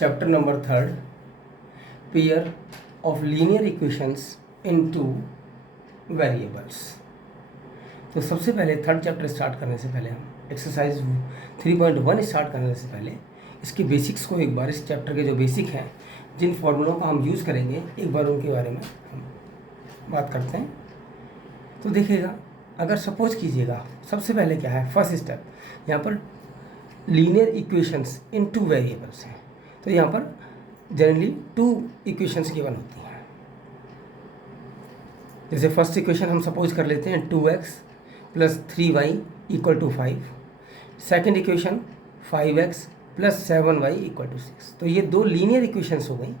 Chapter number 3 pair of linear equations in two variables. तो सबसे पहले थर्ड चैप्टर स्टार्ट करने से पहले हम एक्सरसाइज 3.1 स्टार्ट करने से पहले इसके बेसिक्स को एक बार, इस चैप्टर के जो बेसिक हैं, जिन फॉर्मूलों का हम यूज़ करेंगे, एक बार उनके बारे में हम बात करते हैं। तो देखिएगा, अगर सपोज कीजिएगा, सबसे पहले क्या है, फर्स्ट स्टेप, यहाँ पर लीनियर इक्वेशंस इन टू वेरिएबल्स हैं। तो यहाँ पर जनरली 2 इक्वेशंस गिवन होती हैं। जैसे फर्स्ट इक्वेशन हम सपोज कर लेते हैं 2x + 3y = 5। Second equation 5x + 7y = 6। तो ये 2 लीनियर इक्वेशंस हो गई।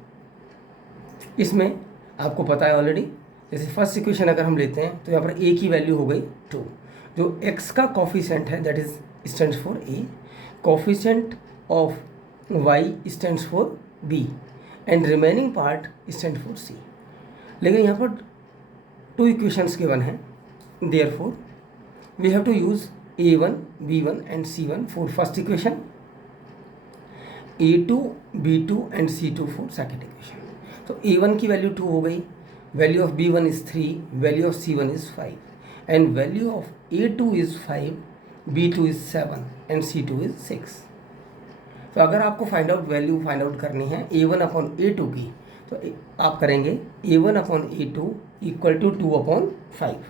इसमें आपको पता है ऑलरेडी, जैसे फर्स्ट इक्वेशन अगर हम लेते हैं तो यहाँ पर a की वैल्यू हो गई 2, जो x का कोफिशिएंट है that is stands for a, coefficient of y stands for b and remaining part stand for c। लेकिन यहाँ पर 2 इक्वेशंस गिवन हैं, therefore we have to use a1 b1 and c1 for first equation, a2 b2 and c2 for second equation. तो a1 की value 2 हो गई, value of b1 is 3, value of c1 is 5 and value of a2 is 5, b2 is 7 and c2 is 6। तो अगर आपको find out करनी है a1/a2 की, तो आप करेंगे a1/a2 = 2/5।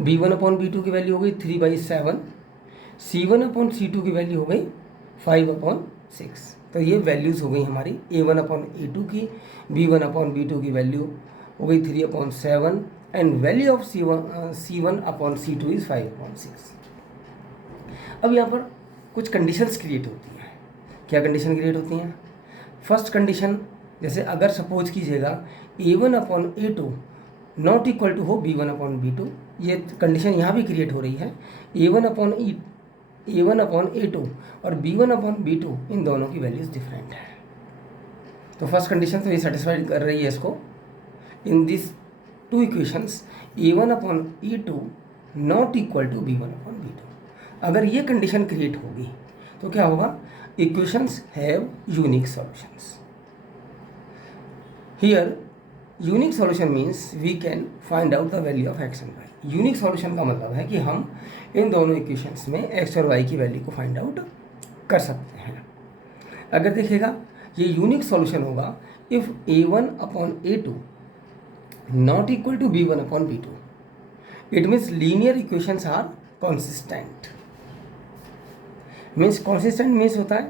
b1/b2 की वैल्यू हो गई 3/7, c1/c2 की वैल्यू हो गई 5/6। तो ये वैल्यूज़ हो गई हमारी a1/a2 की, b1/b2 की वैल्यू हो गई 3/7 and value of c1/c2 is 5/6। अब यहाँ पर कुछ कंडीशंस क्रिएट होती हैं। क्या कंडीशन क्रिएट होती हैं? फर्स्ट कंडीशन, जैसे अगर सपोज कीजिएगा a1/a2 नॉट इक्वल टू हो b1/b2, ये कंडीशन यहाँ भी क्रिएट हो रही है। a1/a2 और b1/b2 इन दोनों की वैल्यूज़ डिफरेंट है। तो फर्स्ट कंडीशन तो ये सेटिस्फाइड कर रही है इसको। In this 2 equations a1/a2 not equal to b1/b2। अगर ये कंडीशन क्रिएट होगी तो क्या होगा? Equations have unique solutions. Here, unique solution means we can find out the value of x and y. Unique solution का मतलब है कि हम इन दोनों इक्वेशंस में x और y की वैल्यू को फाइंड आउट कर सकते हैं। अगर देखिएगा, ये यूनिक सॉल्यूशन होगा if a1/a2 not equal to b1/b2। It means linear equations are consistent. Means consistent means होता है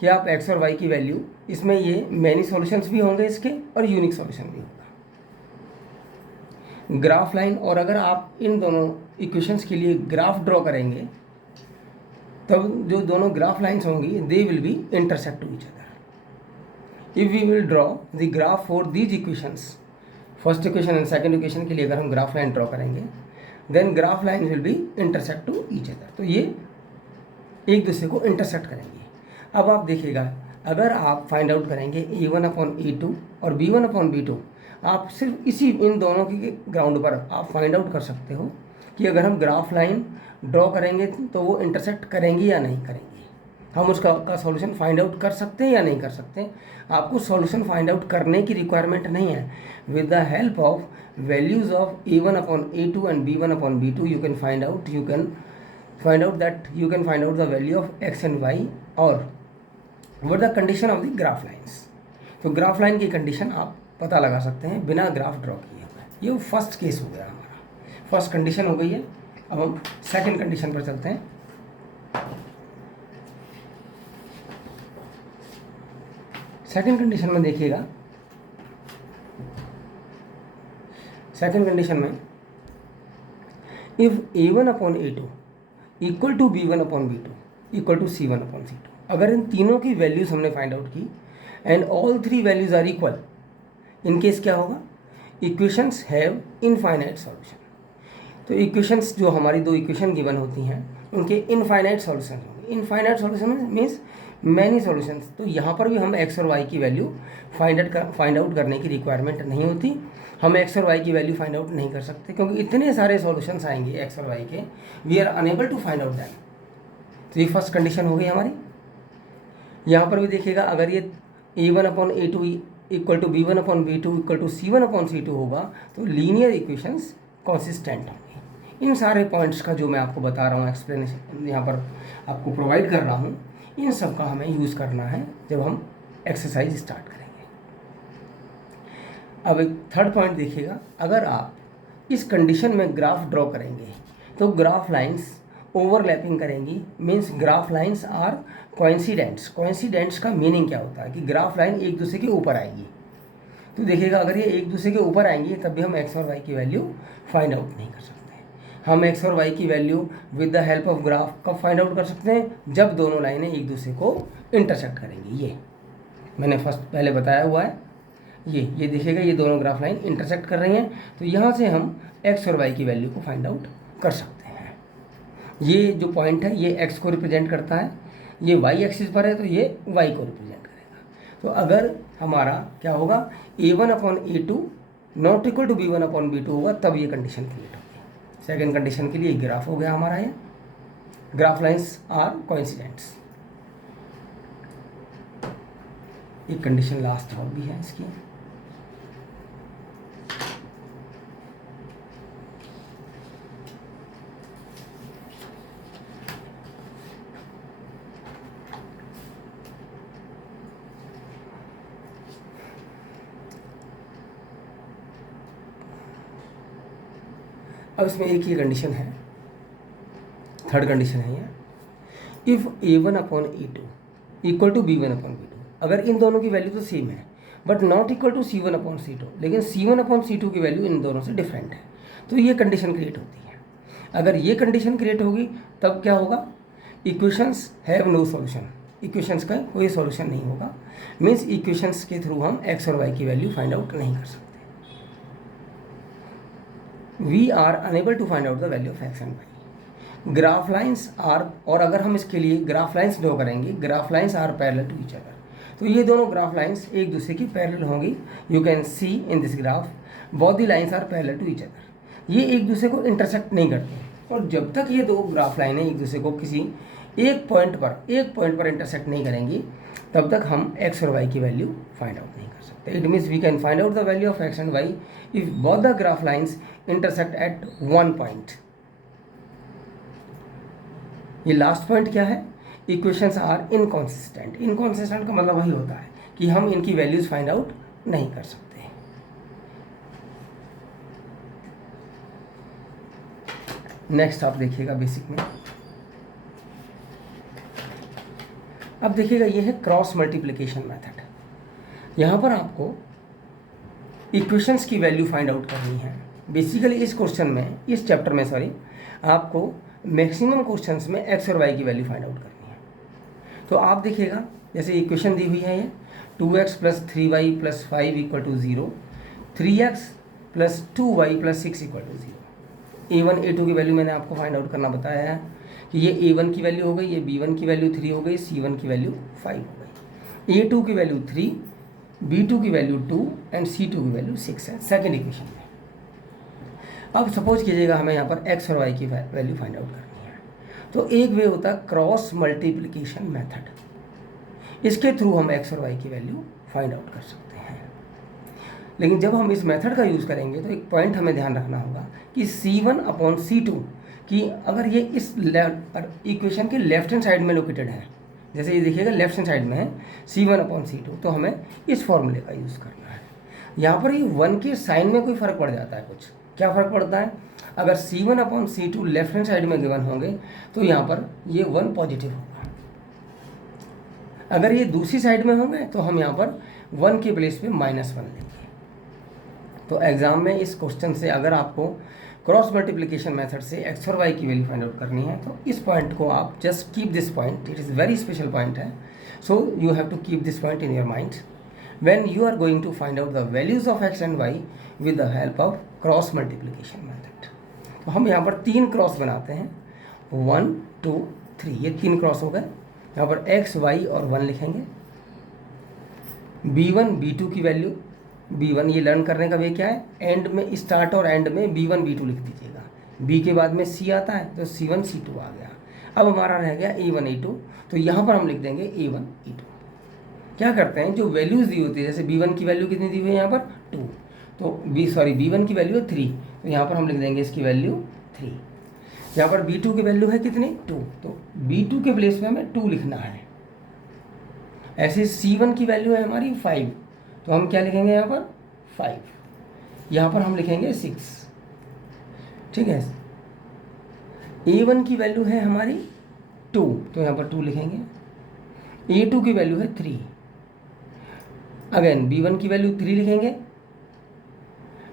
कि आप x और y की वैल्यू, इसमें ये मैनी सॉल्यूशंस भी होंगे इसके और यूनिक सॉल्यूशन भी होगा। ग्राफ लाइन, और अगर आप इन दोनों इक्वेशंस के लिए ग्राफ ड्रॉ करेंगे तब जो दोनों ग्राफ लाइन्स होंगी they will be intersect to each other. If we will draw the graph for these equations, first equation and second equation के लिए अगर हम ग्राफ लाइन ड्रॉ करेंगे then graph line will be intersect to each other. तो ये एक दूसरे को इंटरसेक्ट करेंगे। अब आप देखिएगा, अगर आप फाइंड आउट करेंगे a1/a2 और b1/b2, आप सिर्फ इन दोनों के ग्राउंड पर आप फाइंड आउट कर सकते हो कि अगर हम ग्राफ लाइन ड्रॉ करेंगे तो वो इंटरसेक्ट करेंगी या नहीं करेंगी। हम उसका सॉल्यूशन फाइंड आउट कर सकते हैं या नहीं कर सकते। आपको सॉल्यूशन फाइंड आउट करने की रिक्वायरमेंट नहीं है। With the help of values of a1/a2 and b1/b2 you can find out the value of x and y or what the condition of the graph lines। तो graph line की condition आप पता लगा सकते हैं बिना ग्राफ ड्रॉ किए हुए। ये फर्स्ट केस हो गया हमारा, फर्स्ट कंडीशन हो गई है। अब हम सेकंड कंडीशन पर चलते हैं। सेकंड कंडीशन में देखिएगा, सेकंड कंडीशन में if a1/a2 equal to b1/b2 equal to c1/c2, अगर इन तीनों की वैल्यूज़ हमने फाइंड आउट की and all 3 values are equal, in case क्या होगा? Equations have infinite solution. तो इक्वेशंस, जो हमारी 2 इक्वेशन गिवन होती हैं, उनके इनफाइनाइट सॉल्यूशन होंगे। Infinite solution means many solutions. तो यहाँ पर भी हम x और y की वैल्यू फाइंड आउट करने की रिक्वायरमेंट नहीं होती। हम x और y की वैल्यू फाइंड आउट नहीं कर सकते क्योंकि इतने सारे सॉल्यूशंस आएंगे x और y के, we are unable to find out them. तो ये फर्स्ट कंडीशन हो गई हमारी। यहाँ पर भी देखिएगा अगर ये A1/A2 equal to B1/B2 equal to C1/C2 होगा तो लीनियर इक्वेशंस कॉन्सिस्टेंट होंगे। इन सारे पॉइंट्स का जो मैं आपको बता रहा हूँ, एक्सप्लेनेशन यहाँ पर आपको प्रोवाइड कर रहा हूँ, इन सब का हमें यूज़ करना है जब हम एक्सरसाइज स्टार्ट करेंगे। अब एक थर्ड पॉइंट देखिएगा, अगर आप इस कंडीशन में ग्राफ ड्रॉ करेंगे तो ग्राफ लाइंस ओवरलैपिंग करेंगी, मीन्स ग्राफ लाइंस आर कोइंसिडेंट्स। कोइंसिडेंट्स का मीनिंग क्या होता है कि ग्राफ लाइन एक दूसरे के ऊपर आएगी। तो देखिएगा अगर ये एक दूसरे के ऊपर आएंगी तब भी हम एक्स और वाई की वैल्यू फाइंड आउट नहीं कर सकते। हम एक्स और वाई की value with the help of graph कब फाइंड आउट कर सकते हैं, जब दोनों लाइनें एक दूसरे को इंटरसेक्ट करेंगी। ये मैंने पहले बताया हुआ है। ये देखिएगा ये दोनों ग्राफ लाइन इंटरसेक्ट कर रही हैं, तो यहाँ से हम एक्स और वाई की वैल्यू को फाइंड आउट कर सकते हैं। ये जो पॉइंट है ये एक्स को रिप्रेजेंट करता है, ये वाई एक्सिस पर है तो ये वाई को रिप्रेजेंट करेगा। तो अगर हमारा क्या होगा, A1/A2 not equal to B1/B2 होगा तब ये कंडीशन क्रिएट होगी। सेकेंड कंडीशन के लिए ग्राफ हो गया हमारा, ये ग्राफ लाइंस आर कोइंसिडेंट्स। एक कंडीशन लास्ट और भी है इसकी। अब इसमें एक ही कंडीशन है, थर्ड कंडीशन है ये, if A1/A2 equal to B1/B2, अगर इन दोनों की वैल्यू तो सेम है but not equal to C1/C2, लेकिन C1/C2 की वैल्यू इन दोनों से डिफरेंट है, तो ये कंडीशन क्रिएट होती है। अगर ये कंडीशन क्रिएट होगी तब क्या होगा, equations have no solution, equations का कोई सॉल्यूशन नहीं होगा। मीन्स इक्वेशंस के थ्रू हम एक्स और वाई की वैल्यू फाइंड आउट नहीं कर सकते। We are unable to find out the value of x and y. Graph lines are, और अगर हम इसके लिए ग्राफ लाइंस ड्रॉ करेंगे, graph lines are parallel to each other, तो ये दोनों ग्राफ लाइंस एक दूसरे की पैरेलल होंगी। You can see in this graph both the lines are parallel to each other. ये एक दूसरे को इंटरसेक्ट नहीं करते, और जब तक ये दो ग्राफ लाइनें एक दूसरे को किसी एक पॉइंट पर इंटरसेक्ट नहीं करेंगी तब तक हम एक्स और वाई की वैल्यू फाइंड आउट नहीं कर सकते। It means we can find out the value of x and y if both the graph lines intersect at one point. ये लास्ट पॉइंट क्या है, इक्वेशंस आर इनकॉन्सिस्टेंट। इनकॉन्सिस्टेंट का मतलब वही होता है कि हम इनकी वैल्यूज फाइंड आउट नहीं कर सकते। नेक्स्ट आप देखिएगा बेसिक में, अब देखिएगा ये है क्रॉस मल्टीप्लिकेशन मेथड। यहाँ पर आपको इक्वेशंस की वैल्यू फाइंड आउट करनी है। बेसिकली इस क्वेश्चन में, इस चैप्टर में सॉरी, आपको मैक्सिमम क्वेश्चंस में एक्स और वाई की वैल्यू फाइंड आउट करनी है। तो आप देखिएगा जैसे इक्वेशन दी हुई है ये 2x + 3y + 5 = 0, 3x + 2y + 6 = 0। A1 A2 की वैल्यू मैंने आपको फाइंड आउट करना बताया है कि ये A1 की वैल्यू हो गई, ये B1 की वैल्यू 3 हो गई, C1 की वैल्यू 5 हो गई, A2 की वैल्यू 3, B2 की वैल्यू 2 एंड C2 की वैल्यू 6 है सेकेंड इक्वेशन में। अब सपोज कीजिएगा हमें यहाँ पर एक्स और वाई की वैल्यू फाइंड आउट करनी है, तो एक वे होता है क्रॉस मल्टीप्लिकेशन मेथड। इसके थ्रू हम एक्स और वाई की वैल्यू फाइंड आउट कर सकते हैं। लेकिन जब हम इस मेथड का यूज़ करेंगे तो एक पॉइंट हमें ध्यान रखना होगा कि C1/C2 कि अगर ये इस इक्वेशन के लेफ्ट हैंड साइड में लोकेटेड है, जैसे ये देखिएगा लेफ्ट हैंड साइड में है C1/C2, तो हमें इस फॉर्मूले का यूज़ करना है। यहाँ पर ये 1 के साइन में कोई फ़र्क पड़ जाता है, कुछ क्या फ़र्क पड़ता है, अगर C1/C2 लेफ्ट हैंड साइड में गिवन होंगे तो यहाँ पर ये 1 पॉजिटिव होगा, अगर ये दूसरी साइड में होंगे तो हम यहाँ पर 1 के प्लेस पे -1 लेंगे। तो एग्ज़ाम में इस क्वेश्चन से अगर आपको क्रॉस मल्टीप्लिकेशन मेथड से एक्स और वाई की वैल्यू फाइंड आउट करनी है तो इस पॉइंट को आप just keep this point, it is very special point है, so you have to keep this point in your mind when you are going to find out the values of x and Y with the help of cross multiplication method. तो हम यहाँ पर 3 cross बनाते हैं, 1 2 3, ये 3 cross हो गए। यहाँ पर एक्स वाई और 1 लिखेंगे, B1 B2 की वैल्यू, B1 ये लर्न करने का वे क्या है, एंड में स्टार्ट और एंड में B1 B2 लिख दीजिएगा, B के बाद में C आता है तो C1 C2 आ गया। अब हमारा रह गया A1 A2, तो यहाँ पर हम लिख देंगे A1 A2। क्या करते हैं, जो वैल्यूज़ दी होती है, जैसे b1 की वैल्यू कितनी दी हुई है यहाँ पर 2, तो b1 की वैल्यू है 3, तो यहाँ पर हम लिख देंगे इसकी वैल्यू 3। यहाँ पर b2 की वैल्यू है कितनी 2, तो b2 के प्लेस में हमें 2 लिखना है। ऐसे c1 की वैल्यू है हमारी 5, तो हम क्या लिखेंगे यहाँ पर 5, यहाँ पर हम लिखेंगे 6, ठीक है। a1 की वैल्यू है हमारी 2, तो यहाँ पर 2 लिखेंगे। a2 की वैल्यू है 3, अगेन b1 की वैल्यू 3 लिखेंगे,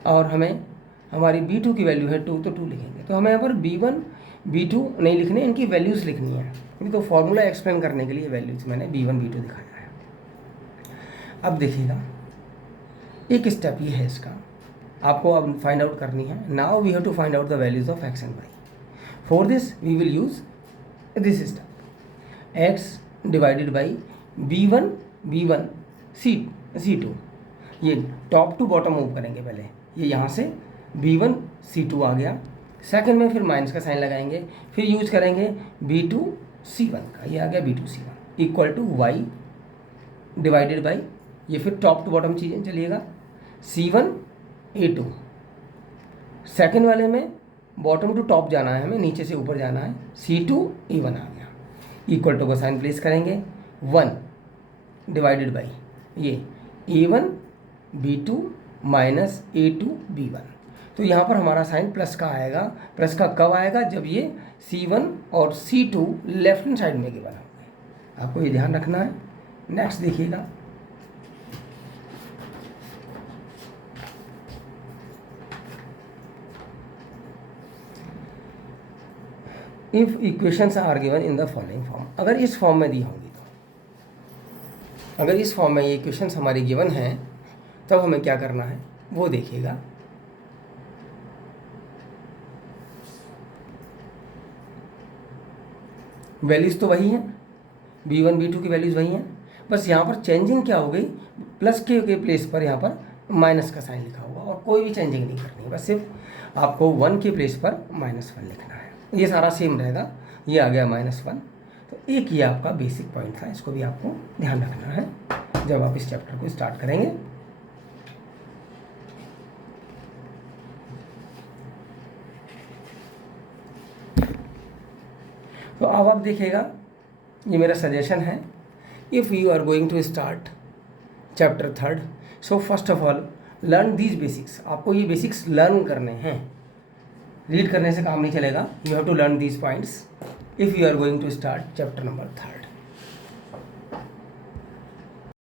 और हमें हमारी b2 की वैल्यू है 2, तो 2 लिखेंगे। तो हमें यहाँ पर b1 b2 नहीं लिखने, इनकी वैल्यूज़ लिखनी है। तो फॉर्मूला एक्सप्लेन करने के लिए वैल्यूज़ मैंने b1 b2 दिखाया है। अब देखिएगा, एक स्टेप ये है इसका, आपको अब फाइंड आउट करनी है। Now we have to find out the values of x and y। For this we will use this step, x divided by b1 c2। ये टॉप टू बॉटम मूव करेंगे पहले, ये यहाँ से b1 c2 आ गया, second में फिर minus का साइन लगाएंगे, फिर यूज करेंगे b2 c1 का, ये आ गया b2 c1 equal to y divided by, ये फिर टॉप टू बॉटम चीज़ें चलिएगा, c1 a2, सेकंड वाले में बॉटम टू टॉप जाना है, हमें नीचे से ऊपर जाना है, c2 a1 आ गया, इक्वल टू का साइन प्लेस करेंगे, 1 डिवाइडेड बाई ये a1 b2 minus a2 b1। तो यहाँ पर हमारा साइन प्लस का आएगा। प्लस का कब आएगा, जब ये c1 और c2 लेफ्ट हैंड साइड में गिवन होंगे, आपको ये ध्यान रखना है। नेक्स्ट देखिएगा, if equations are given in the following form, अगर इस फॉर्म में दी होंगी, तो अगर इस फॉर्म में ये इक्वेशंस हमारी गिवन हैं, तब हमें क्या करना है वो देखिएगा। वैल्यूज़ तो वही हैं, b1 b2 की वैल्यूज़ वही हैं, बस यहाँ पर चेंजिंग क्या हो गई, प्लस के प्लेस पर यहाँ पर माइनस का साइन लिखा होगा, और कोई भी चेंजिंग नहीं करनी है, बस सिर्फ आपको 1 के प्लेस पर -1 लिखना है। ये सारा सेम रहेगा, ये आ गया -1। तो एक ये आपका बेसिक पॉइंट था, इसको भी आपको ध्यान रखना है जब आप इस चैप्टर को स्टार्ट करेंगे। तो अब आप देखिएगा, ये मेरा सजेशन है, if you are going to start chapter 3rd, so first of all learn these basics. आपको ये बेसिक्स लर्न करने हैं, रीड करने से काम नहीं चलेगा, you have to learn these points if you are going to start chapter number 3rd।